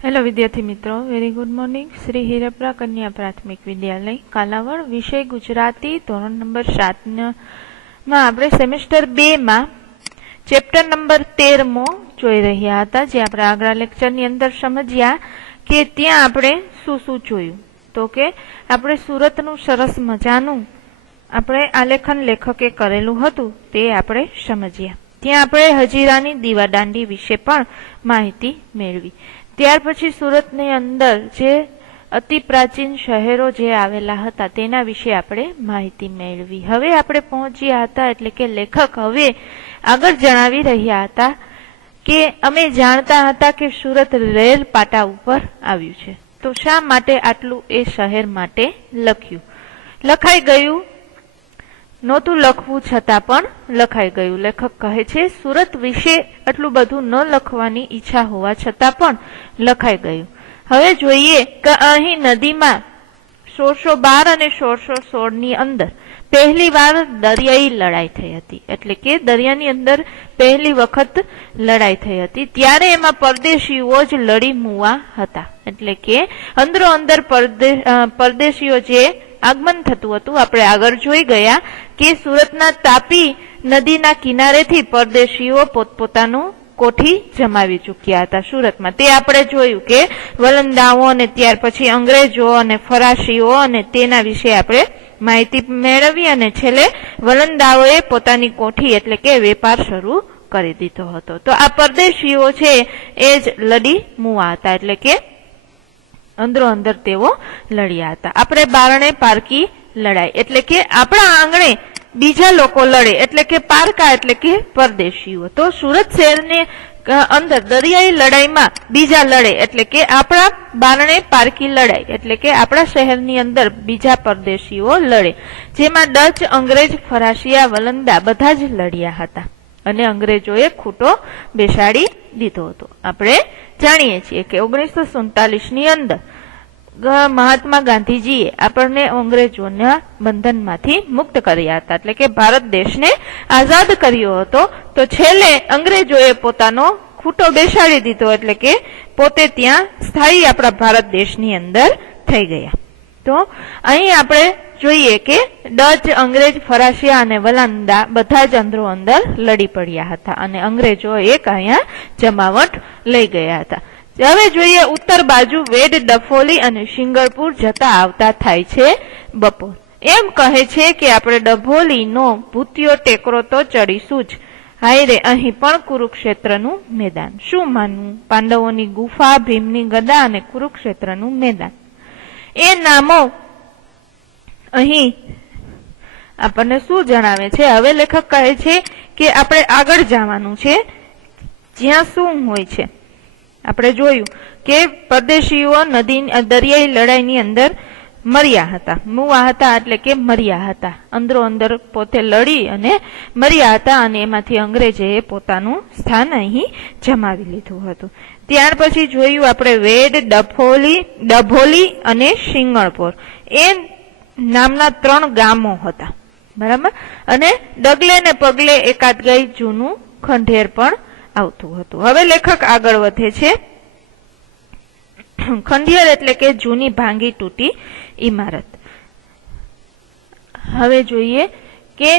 Hello विद्यार्थी मित्रों, very good morning. Shri हीरपरा कन्या प्राथमिक विद्यालय कालावड़ विषय गुजराती धोरण नंबर 7 में आपणे सेमेस्टर 2 में चेप्टर नंबर 13 જોઈ રહ્યા હતા, જે આપણે આગલા લેક્ચરની અંદર સમજ્યા કે ત્યાં આપણે શું જોયું તો કે આપણે સુરતનું સરસ મજાનું આપણે આલેખન લેખકે કરેલું હતું તે આપણે સમજ્યા। ત્યાં આપણે હજીરાની દીવાદાંડી વિશે પણ માહિતી મેળવી। ત્યાર પછી સુરતની અંદર જે અતિ પ્રાચીન શહેરો જે આવેલા હતા તેના વિશે આપણે માહિતી મેળવી। હવે આપણે પહોંચ્યા હતા એટલે કે લેખક હવે આગળ જણાવી રહ્યા હતા કે અમે જાણતા હતા કે સુરત રેલ પાટા ઉપર આવ્યું છે, તો શા માટે આટલું એ શહેર માટે લખ્યું? લખાઈ ગયું નહોતું લખવું છતાં પણ લખાઈ ગયું। લેખક કહે છે સુરત વિશે આટલું બધું ન લખવાની ઈચ્છા હોવા છતાં પણ લખાઈ ગયું। હવે જોઈએ કે અહીં નદીમાં 1612 અને 1616 ની અંદર પહેલી વાર દરિયાઈ લડાઈ થઈ હતી, એટલે કે દરિયાની અંદર પહેલી વખત લડાઈ થઈ હતી। ત્યારે એમાં પરદેશીઓ જ લડી મુવા હતા, એટલે કે અંદરો અંદર પરદેશીઓ જે આગમન થતું હતું। આપણે આગળ જોઈ ગયા કે સુરતના તાપી નદીના કિનારેથી પરદેશીઓ પોતપોતાનું કોઠી જમાવી ચૂક્યા હતા સુરતમાં। તે આપણે જોયું કે વલંદાઓ અને ત્યાર પછી અંગ્રેજો અને ફરાસીઓ અને તેના વિશે આપણે માહિતી મેળવી અને છેલ્લે વલંદાઓએ પોતાની કોઠી એટલે કે વેપાર શરૂ કરી દીધો હતો। તો આ પરદેશીઓ છે એ જ લડી મુવા હતા, એટલે કે અંદરો અંદર તેઓ લડ્યા હતા। આપણે બારણે પારકી લડાઈ એટલે કે આપણા આંગણે બીજા લોકો લડે એટલે કે પારકા એટલે કે પરદેશીઓ। તો સુરત શહેરની અંદર દરિયાઈ લડાઈમાં બીજા લડે એટલે કે આપણા બારણે પારકી લડાઈ એટલે કે આપણા શહેરની અંદર બીજા પરદેશીઓ લડે, જેમાં ડચ, અંગ્રેજ, ફરાસિયા, વલંદા બધા જ લડ્યા હતા અને અંગ્રેજોએ ખૂટો બેસાડી દીધો હતો। આપણે જાણીએ છીએ કે 1947 ની અંદર મહાત્મા ગાંધીજીએ આપણને અંગ્રેજોના બંધનમાંથી મુક્ત કર્યા હતા, એટલે કે ભારત દેશને આઝાદ કર્યો હતો। તો છેલ્લે અંગ્રેજોએ પોતાનો ખૂટો બેસાડી દીધો, એટલે કે પોતે ત્યાં સ્થાયી આપણા ભારત દેશની અંદર થઈ ગયા। તો અહીં આપણે જોઈએ કે ડચ, અંગ્રેજ, ફરાસિયા અને વલંદા બધા જ અંદરો અંદર લડી પડ્યા હતા અને અંગ્રેજો એક અહીંયા જમાવટ લઈ ગયા હતા। હવે જોઈએ ઉત્તર બાજુ વેડ, ડફોલી અને સિંગરપુર જતા આવતા થાય છે બપોર। એમ કહે છે કે આપણે ડભોલીનો ભૂતિયો ટેકરો તો ચડીશું જ, હાય રે અહીં પણ કુરુક્ષેત્રનું મેદાન। શું માનવું? પાંડવોની ગુફા, ભીમની ગદા અને કુરુક્ષેત્રનું મેદાન એ નામો અહીં આપણને શું જણાવે છે? હવે લેખક કહે છે કે આપણે આગળ જવાનું છે જ્યાં શું હોય છે। આપણે જોયું કે પરદેશીઓ દરિયાઈ લડાઈની અંદર મર્યા હતા, મુવા હતા એટલે કે મર્યા હતા, અંદરો અંદર પોતે લડી અને મર્યા હતા અને એમાંથી અંગ્રેજે પોતાનું સ્થાન અહીં જમાવી લીધું હતું। ત્યાર પછી જોયું આપણે વેડ, ડભોલી અને સિંગણપોર એ નામના 3 ગામો હતા, બરાબર। અને ડગલે ને પગલે એકાદ ગઈ જૂનું ખંડેર પણ આવતું હતું। હવે લેખક આગળ વધે છે। ખંડિયર એટલે કે જૂની ભાંગી તૂટી ઇમારત। હવે જોઈએ કે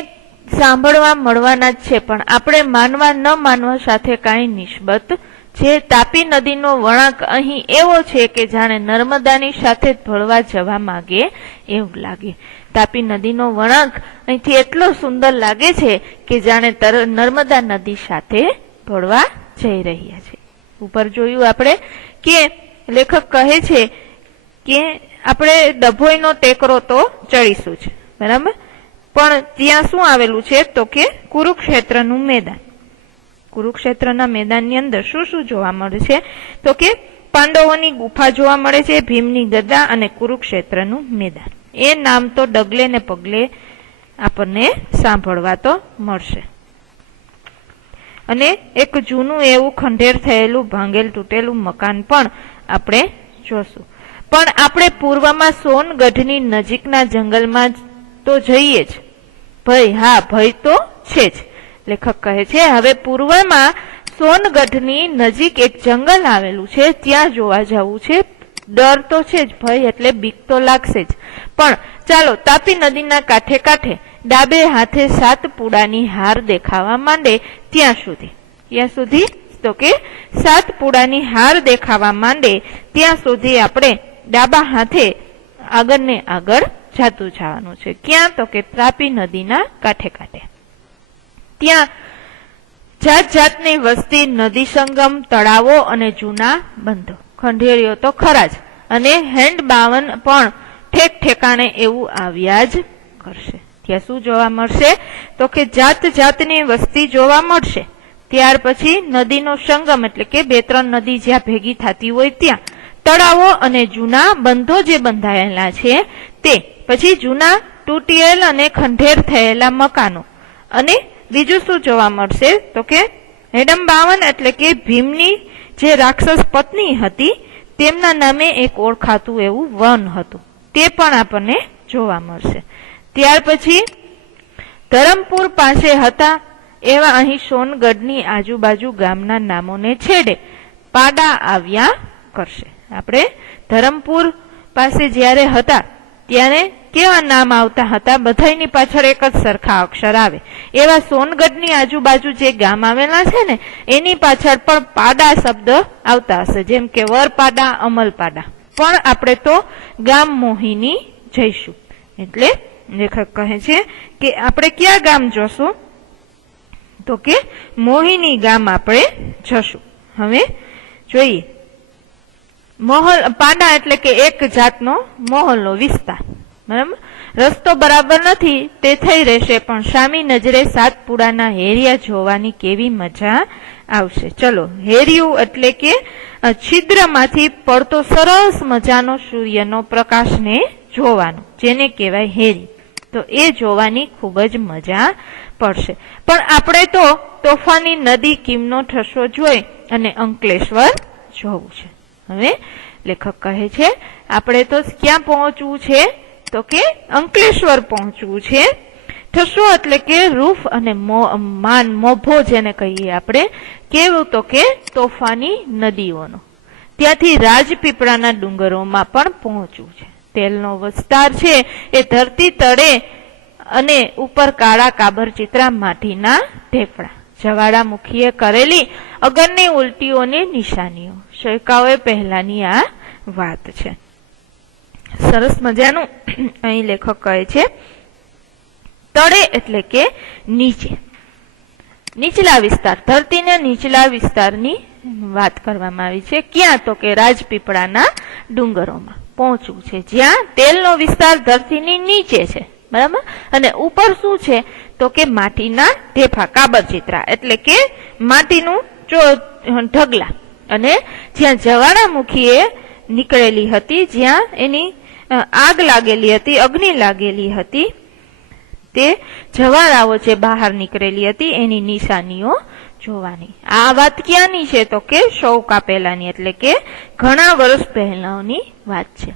સાંભળવા મળવાના જ છે પણ આપણે માનવા ન માનવા સાથે કાંઈ નિસ્બત છે। તાપી નદીનો વળાંક અહીં એવો છે કે જાણે નર્મદાની સાથે ભળવા જવા માંગે એવું લાગે। તાપી નદીનો વળાંક અહીંથી એટલો સુંદર લાગે છે કે જાણે નર્મદા નદી સાથે ભળવા જઈ રહ્યા છે। ઉપર જોયું આપણે કે લેખક કહે છે કે આપણે ડભોઈનો ટેકરો તો ચડીશું જ, બરાબર, પણ ત્યાં શું આવેલું છે તો કે કુરુક્ષેત્રનું મેદાન। કુરુક્ષેત્રના મેદાનની અંદર શું શું જોવા મળે છે તો કે પાંડવોની ગુફા જોવા મળે છે, ભીમની ગદા અને કુરુક્ષેત્રનું મેદાન। એ નામ તો ડગલે ને પગલે આપણને સાંભળવા તો મળશે। અને એક જૂનું એવું ખંડેર થયેલું ભાંગેલ તૂટેલું મકાન પણ આપણે જોશું। પણ આપણે પૂર્વમાં સોનગઢની નજીકના જંગલમાં તો જઈએ જ ભય, હા ભય તો છે જ। લેખક કહે છે હવે પૂર્વમાં સોનગઢની નજીક એક જંગલ આવેલું છે, ત્યાં જોવા જવું છે. ડર તો છે જ, ભય એટલે બીક તો લાગશે જ, પણ ચાલો. તાપી નદીના કાંઠે કાંઠે ડાબે હાથે સાતપુડાની હાર દેખાવા માંડે ત્યાં સુધી તો કે સાતપુડાની હાર દેખાવા માંડે ત્યાં સુધી આપણે ડાબા હાથે આગળ ને આગળ જાતું જવાનું છે. ક્યાં? તો કે તાપી નદીના કાંઠે કાંઠે. ત્યાં જાત જાતની વસ્તી, નદી સંગમ, તળાવો અને જૂના બંધો, ખંડેરીઓ તો ખરા જ, અને હેન્ડ બાવન પણ ઠેક ઠેકાણે એવું આવ્યા જ કરશે. ત્યાં શું જોવા મળશે? તો કે જાત જાતની વસ્તી જોવા મળશે. ત્યાર પછી નદીનો સંગમ એટલે કે 2-3 નદી જ્યાં ભેગી થતી હોય ત્યાં, તળાવો અને જૂના બંધો જે બંધાયેલા છે તે, પછી જૂના તૂટેલ અને ખંડેર થયેલા મકાનો, અને બીજું શું જોવા મળશે? તો કે હેડમ્બાવન એટલે કે ભીમની જે રાક્ષસ પત્ની હતી તેમના નામે એક ઓળખાતું એવું વન હતું, તે પણ આપણને જોવા મળશે. ત્યાર પછી ધરમપુર પાસે હતા એવા અહીં સોનગઢની આજુબાજુ ગામના નામોને છેડે પાડા આવ્યા કરશે. આપણે ધરમપુર પાસે જ્યારે હતા ત્યારે કેવા નામ આવતા હતા? બધાની પાછળ એક જ સરખા અક્ષર આવે. એવા સોનગઢની આજુબાજુ જે ગામ આવેલા છે ને એની પાછળ પણ પાડા શબ્દ આવતા હશે, જેમ કે વરપાડા, અમલપાડા. પણ આપણે તો ગામ મોહિની જઈશું. એટલે લેખક કહે છે કે આપણે ક્યાં ગામ જોશું? તો કે મોહિની ગામ આપણે જશું. હવે જોઈએ, પાડા એટલે કે એક જાતનો મહોલનો વિસ્તાર. બરાબર, રસ્તો બરાબર નથી તે થઈ રહેશે, પણ સામી નજરે સાતપુડાના હેરિયા જોવાની કેવી મજા આવશે. ચલો, હેરિયું એટલે કે છિદ્રમાંથી પડતો સરસ મજાનો સૂર્યનો પ્રકાશને જોવાનું, જેને કહેવાય હેરી. તો એ જોવાની ખૂબ જ મજા પડશે. પણ આપણે તો તોફાની નદી કિમનો ઠસ્સો જોઈ અને અંકલેશ્વર જોવું છે. હવે લેખક કહે છે આપણે તો ક્યાં પહોંચવું છે? તો કે અંકલેશ્વર પહોંચવું છે. ઠસ્સો એટલે કે રૂફ અને માન, મોભો જેને કહીએ આપણે, કેવું? તો કે તોફાની નદીઓનો. ત્યાંથી રાજપીપળાના ડુંગરોમાં પણ પહોંચવું છે. તેલનો વિસ્તાર છે એ ધરતી તળે અને ઉપર કાળા કાબરચિત્રા માટીના ઢેફડા, જવાળામુખીએ કરેલી અગરની ઉલટીઓની નિશાનીઓ. શેકાઓએ પહેલાની આ વાત છે. સરસ મજાનું અહીં લેખક કહે છે તળે એટલે કે નીચે, નીચલા વિસ્તાર, ધરતીના નીચલા વિસ્તારની વાત કરવામાં આવી છે. ક્યાં? તો કે રાજપીપળાના ડુંગરોમાં પહોંચવું છે, જ્યાં તેલનો વિસ્તાર ધરતીની નીચે છે. બરાબર, અને ઉપર શું છે? તો કે માટીના ઢેફા, કાબરચિત્રા એટલે કે માટીનું ઢગલા, અને જ્યાં જવાળામુખીએ નીકળેલી હતી, જ્યાં એની આગ લાગેલી હતી, અગ્નિ લાગેલી હતી, તે જવાળાઓ જે બહાર નીકળેલી હતી એની નિશાનીઓ જોવાની. આ વાત ક્યાંની છે? તો કે 100 કાપેલાની, એટલે કે ઘણા વર્ષ પહેલાની વાત છે.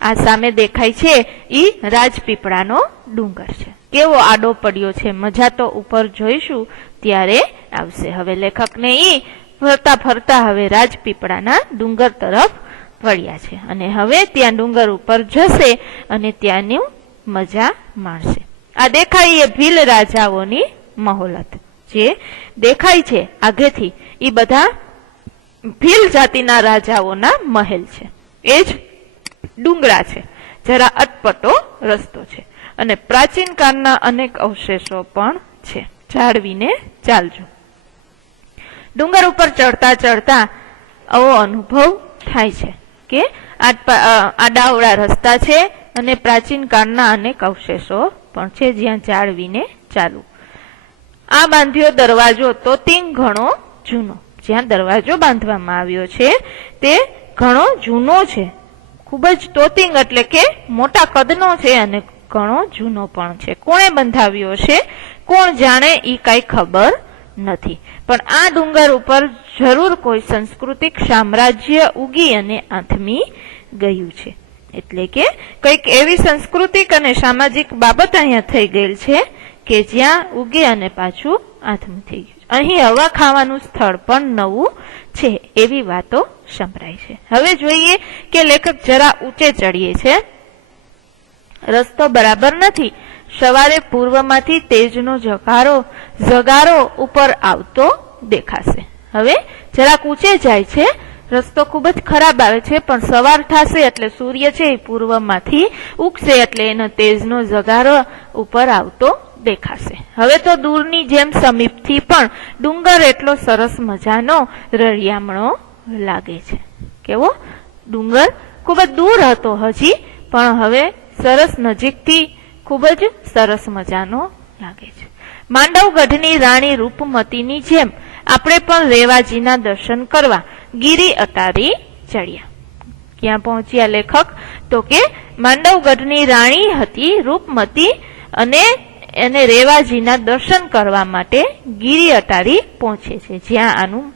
આ સામે દેખાય છે ઈ રાજપીપળાનો ડુંગર છે. કેવો આડો પડ્યો છે, મજા તો ઉપર જોઈશું ત્યારે આવશે. હવે લેખકને ઈ ફરતા ફરતા હવે રાજપીપળાના ડુંગર તરફ વળ્યા છે, અને હવે ત્યાં ડુંગર ઉપર જશે અને ત્યાંની મજા માણશે. આ દેખાય એ ભીલ રાજાઓની મહોલત જે દેખાય છે આગેથી, એ બધા ભીલ જાતિના રાજાઓના મહેલ છે. એ જ ડુંગરા છે, જરા અટપટો રસ્તો છે, અને પ્રાચીન કાળના અનેક અવશેષો પણ છે. જાળવીને ચાલજો. ડુંગર ઉપર ચડતા ચડતા આવો અનુભવ થાય છે કે આડાઅવળા રસ્તા છે અને પ્રાચીન કાળના અનેક અવશેષો પણ છે, જ્યાં જાળવીને ચાલવું. આ બાંધ્યો દરવાજો તો ઘણો જૂનો, જ્યાં દરવાજો બાંધવામાં આવ્યો છે તે ઘણો જૂનો છે, ખૂબ જ તોતિંગ એટલે કે મોટા કદનો છે અને ઘણો જૂનો પણ છે. કોણે બંધાવ્યો છે કોણ જાણે, ઈ કઈ ખબર નથી. પણ આ ડુંગર ઉપર જરૂર કોઈ સાંસ્કૃતિક સામ્રાજ્ય ઉગી અને આથમી ગયું છે. એટલે કે કઈક એવી સાંસ્કૃતિક અને સામાજિક બાબત અહીંયા થઈ ગયેલ છે કે જ્યાં ઉગી અને પાછું આથમી થઈ ગયું છે. અહીં હવા ખાવાનું સ્થળ પણ નવું છે એવી વાતો સંભળાય છે. હવે જોઈએ કે લેખક જરા ઊંચે ચડીએ છે. રસ્તો બરાબર નથી. સવારે પૂર્વમાંથી તેજનો ઝગારો ઉપર આવતો દેખાશે. હવે જરાક ઊંચે જાય છે. રસ્તો ખૂબ જ ખરાબ આવે છે, પણ સવાર થશે એટલે સૂર્ય છે એ પૂર્વમાંથી ઉગશે એટલે એનો તેજનો ઝગારો ઉપર આવતો દેખાશે. હવે તો દૂરની જેમ સમીપથી પણ ડુંગર એટલો સરસ મજાનો રળિયામણો લાગે છે. કેવો ડુંગર ખૂબ જ દૂર હતો હજી, પણ હવે સરસ નજીકથી ખૂબ જ સરસ મજાનો લાગે છે. માંડવગઢની રાણી રૂપમતીની જેમ આપણે પણ રેવાજીના દર્શન કરવા ગીરી અટારી ચડ્યા. ક્યાં પહોંચ્યા લેખક? તો કે માંડવગઢની રાણી હતી રૂપમતી અને એને રેવાજીના દર્શન કરવા માટે ગીરી અટારી પહોંચે છે, જ્યાં આનું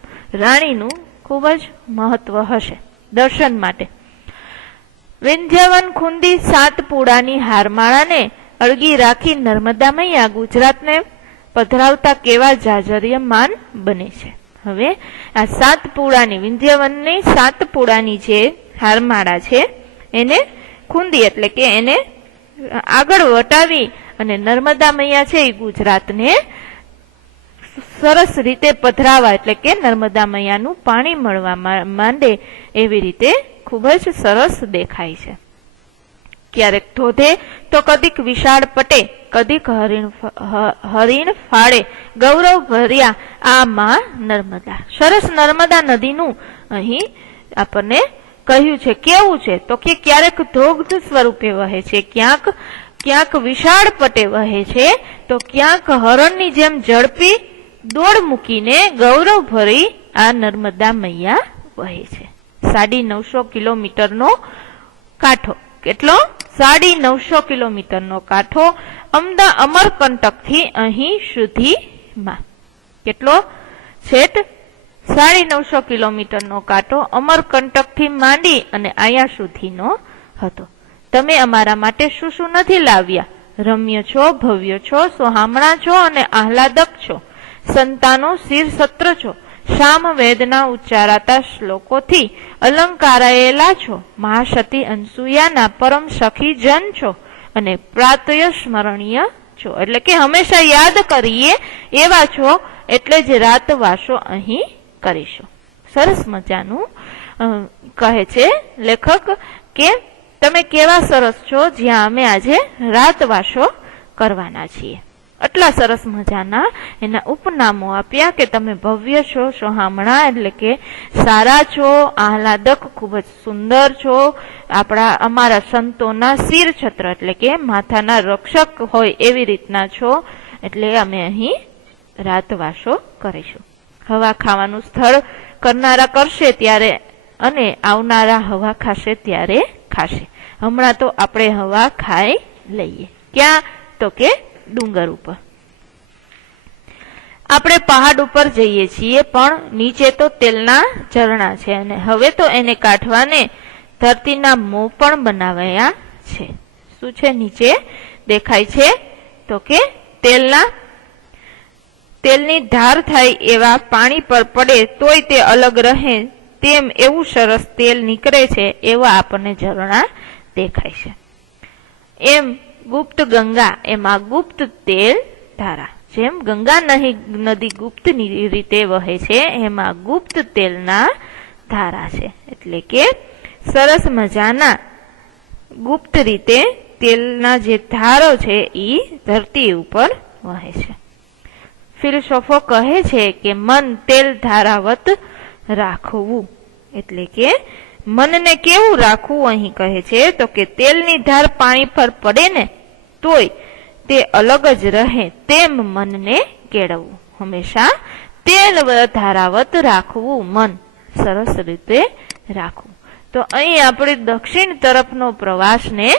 રાણીનું ખૂબ જ મહત્વ હશે દર્શન માટે. વિંધ્યવન ખુંદી સાતપુડાની હારમાળાને અળગી રાખી નર્મદા મૈયા ગુજરાતને પધરાવતા કેવા જાજર્યમાન બને છે. હવે આ સાતપુડાની વિંધ્યવનની સાતપુડાની જે હારમાળા છે એને ખુંદી એટલે કે એને આગળ વટાવી અને નર્મદા મૈયા છે એ ગુજરાતને સરસ રીતે પધરાવા એટલે કે નર્મદા મૈયાનું પાણી મળવા માંડે એવી રીતે ખૂબ જ સરસ દેખાય છે. ક્યારેક ધોધે તો કદીક વિશાળ પટે, કદીક હરીણ ફાળે ગૌરવ ભર્યા આ માં નર્મદા. સરસ નર્મદા નદીનું અહીં આપણને કહ્યું છે. કેવું છે? તો કે ક્યારેક ધોધ સ્વરૂપે વહે છે, ક્યાંક વિશાળ પટે વહે છે, તો ક્યાંક હરણની જેમ ઝડપી દોડ મૂકીને ગૌરવ ભરી આ નર્મદા મૈયા વહે છે. 950 કિલોમીટરનો કાંઠો. કેટલો? 950 કિલોમીટરનો કાંઠો અમરકંટકથી અહીં સુધીમાં. કેટલો? છેટ 950 કિલોમીટરનો કાંઠો અમરકંટકથી માંડી અને અહીંયા સુધીનો હતો. તમે અમારા માટે શું શું નથી લાવ્યા? રમ્ય છો, ભવ્ય છો, સોહામણા છો અને આહલાદક છો, સંતાનો શિરસત્ર છો, સામવેદના ઉચ્ચારાતા શ્લોકોથી અલંકારાયેલા છો, મહાસતી અનસુયાના પરમ સખી જન છો અને પ્રાતય સ્મરણીય છો. એટલે કે હંમેશા યાદ કરીએ એવા છો, એટલે જ રાતવાસો અહીં કરીશું. સરસ મજાનું કહે છે લેખક કે તમે કેવા સરસ છો, જ્યાં અમે આજે રાતવાસો કરવાના છીએ. આટલા સરસ મજાના એના ઉપનામો આપ્યા કે તમે ભવ્ય છો, સોહામણા એટલે કે સારા છો, આહલાદક ખૂબ જ સુંદર છો, અમારા સંતોના શિર છત્ર એટલે કે માથાના રક્ષક હોય એવી રીતના છો, એટલે અમે અહીં રાતવાસો કરીશું. હવા ખાવાનું સ્થળ કરનારા કરશે ત્યારે અને આવનારા હવા ખાશે ત્યારે ખાશે. હમણાં તો આપણે હવા ખાઈ લઈએ. ક્યાં? તો કે ડુંગર ઉપર. આપણે પહાડ ઉપર જઈએ છીએ, પણ નીચે તો તેલના ઝરણા છે અને હવે તો એને કાઢવાને ધરતીના મોં પણ બનાવાયા છે. શું છે નીચે દેખાય છે? તો કે તેલની ધાર થાય એવા પાણી પર પડે તોય તે અલગ રહે તેમ એવું સરસ તેલ નીકળે છે એવા આપણને ઝરણા દેખાય છે. એમ ગુપ્ત ગંગા, એમાં ગુપ્ત તેલ ધારા. જેમ ગંગા નદી ગુપ્ત રીતે વહે છે, એમાં ગુપ્ત તેલના ધારા છે. એટલે કે સરસ મજાના ગુપ્ત રીતે તેલના જે ધારો છે એ ધરતી ઉપર વહે છે. ફિલોસોફો કહે છે કે મન તેલ ધારાવત રાખવું. એટલે કે મનને કેવું રાખવું અહીં કહે છે તો કે તેલની ધાર પાણી પર પડે ને તોય તે અલગ જ રહે તેમ મનને કેળવવું. હંમેશા તેલ ધારાવત રાખવું, મન સરસ રીતે રાખવું. તો અહીં આપણે દક્ષિણ તરફનો પ્રવાસને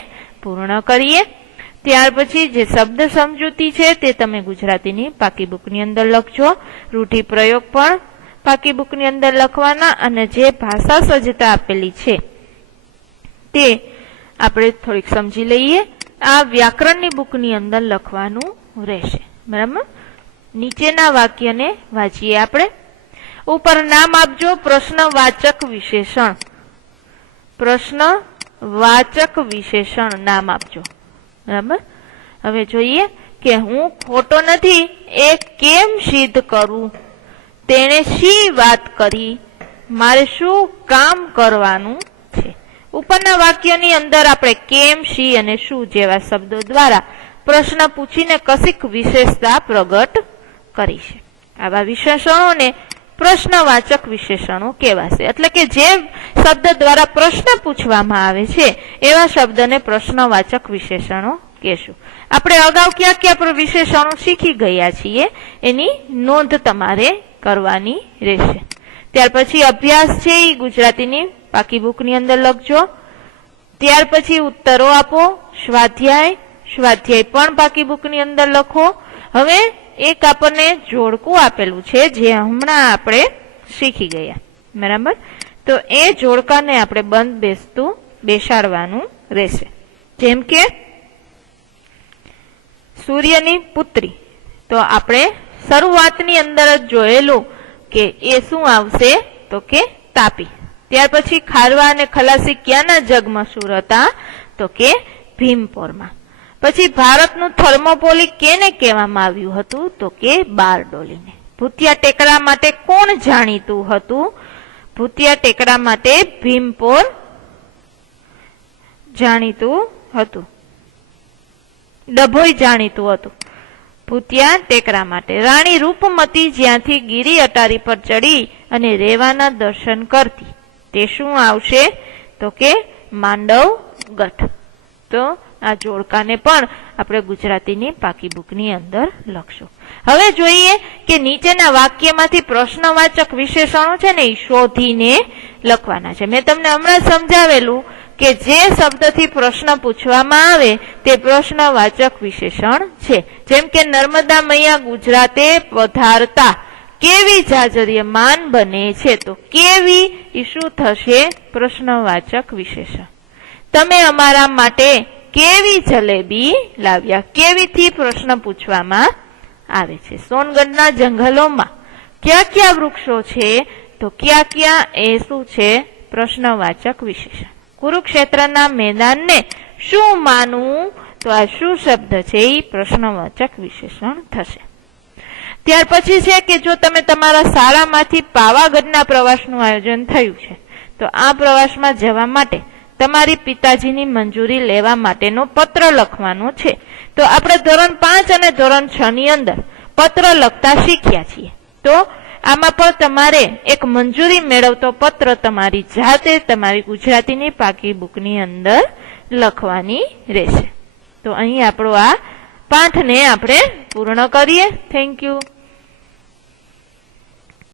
પૂર્ણ કરીએ. ત્યાર પછી જે શબ્દ સમજૂતી છે તે તમે ગુજરાતીની પાકી બુકની અંદર લખજો. રૂઢિપ્રયોગ પણ પાકી બુકની અંદર લખવાના અને જે ભાષા સજ્જતા આપેલી છે તે આપણે થોડીક સમજી લઈએ. આ વ્યાકરણની બુકની અંદર લખવાનું રહેશે. બરાબર? નીચેના વાક્યને વાંચીએ આપણે. ઉપર નામ આપજો પ્રશ્નવાચક વિશેષણ. પ્રશ્નવાચક વિશેષણ નામ આપજો. બરાબર. હવે જોઈએ કે હું ખોટો નથી એ કેમ સિદ્ધ કરું, તેણે શી વાત કરી, મારે શું કામ કરવાનું છે. ઉપરના વાક્યની અંદર આપણે કેમ, શી અને શું જેવા શબ્દો દ્વારા પ્રશ્ન પૂછીને કશીક વિશેષતા પ્રગટ કરી છે. આવા વિશેષણોને પ્રશ્નવાચક વિશેષણો કહેવાશે. એટલે કે જે શબ્દ દ્વારા પ્રશ્ન પૂછવામાં આવે છે એવા શબ્દને પ્રશ્નવાચક વિશેષણો કહેશું. આપણે અગાઉ કયા કયા વિશેષણો શીખી ગયા છીએ એની નોંધ તમારે કરવાની રહેશે. ત્યાર પછી અભ્યાસ છે એ ગુજરાતીની પાકી બુકની અંદર લખજો. ત્યાર પછી ઉત્તરો આપો. સ્વાધ્યાય પણ પાકી બુકની અંદર લખો. હવે એક આપણને જોડકું આપેલું છે જે હમણાં આપણે શીખી ગયા. બરાબર. તો એ જોડકાને આપણે બંધ બેસતું બેસાડવાનું રહેશે. જેમ કે સૂર્યની પુત્રી, તો આપણે શરૂઆતની અંદર જ જોયેલું કે એ શું આવશે તો કે તાપી. ત્યાર પછી ખારવા અને ખલાસી ક્યાંના જગ મશહૂર હતા તો કે ભીમપોરમાં. પછી ભારતનું થર્મોપોલી કેને કહેવામાં આવ્યું હતું તો કે બારડોલીને. ભૂતિયા ટેકરા માટે કોણ જાણીતું હતું? ભૂતિયા ટેકરા માટે ભીમપોર જાણીતું હતું. ડભોઈ જાણીતું હતું ભૂતિયા ટેકરા માટે. રાણી રૂપમતી જ્યાંથી ગીરી અટારી પર ચડી અને રેવાના દર્શન કરતી, તે શું આવશે તો કે માંડવગઢ. તો આ જોડકાને પણ આપણે ગુજરાતીની પાકી બુકની અંદર લખશું. હવે જોઈએ કે નીચેના વાક્યમાંથી પ્રશ્નવાચક વિશેષણો છે ને એ શોધીને લખવાના છે. મેં તમને હમણાં સમજાવેલું કે જે શબ્દથી પ્રશ્ન પૂછવામાં આવે તે પ્રશ્નવાચક વિશેષણ છે. જેમ કે નર્મદા મૈયા ગુજરાતે પધારતા કેવી જાજર્યમાન બને છે, તો કેવી એ શું થશે પ્રશ્નવાચક વિશેષણ. તમે અમારા માટે કેવી જલેબી લાવ્યા, કેવી થી પ્રશ્ન પૂછવામાં આવે છે. સોનગઢના જંગલોમાં ક્યાં ક્યાં વૃક્ષો છે તો ક્યાં ક્યાં એ શું છે પ્રશ્નવાચક વિશેષણ. કુરુક્ષેત્રના મેદાનને શું માનવું, તો આ શું શબ્દ છે એ પ્રશ્નવાચક વિશેષણ થશે. ત્યાર પછી છે કે જો તમે તમારા શાળામાંથી પાવાગઢના પ્રવાસનું આયોજન થયું છે તો આ પ્રવાસમાં જવા માટે તમારી પિતાજીની મંજૂરી લેવા માટેનો પત્ર લખવાનો છે. તો આપણે ધોરણ 5 અને ધોરણ 6 ની અંદર પત્ર લખતા શીખ્યા છીએ. તો આમાં પણ તમારે એક મંજૂરી મેળવતો પત્ર તમારી જાતે તમારી ગુજરાતીની પાકી બુકની અંદર લખવાની રહેશે. તો અહીં આપણો આ પાઠને આપણે પૂર્ણ કરીએ. Thank you.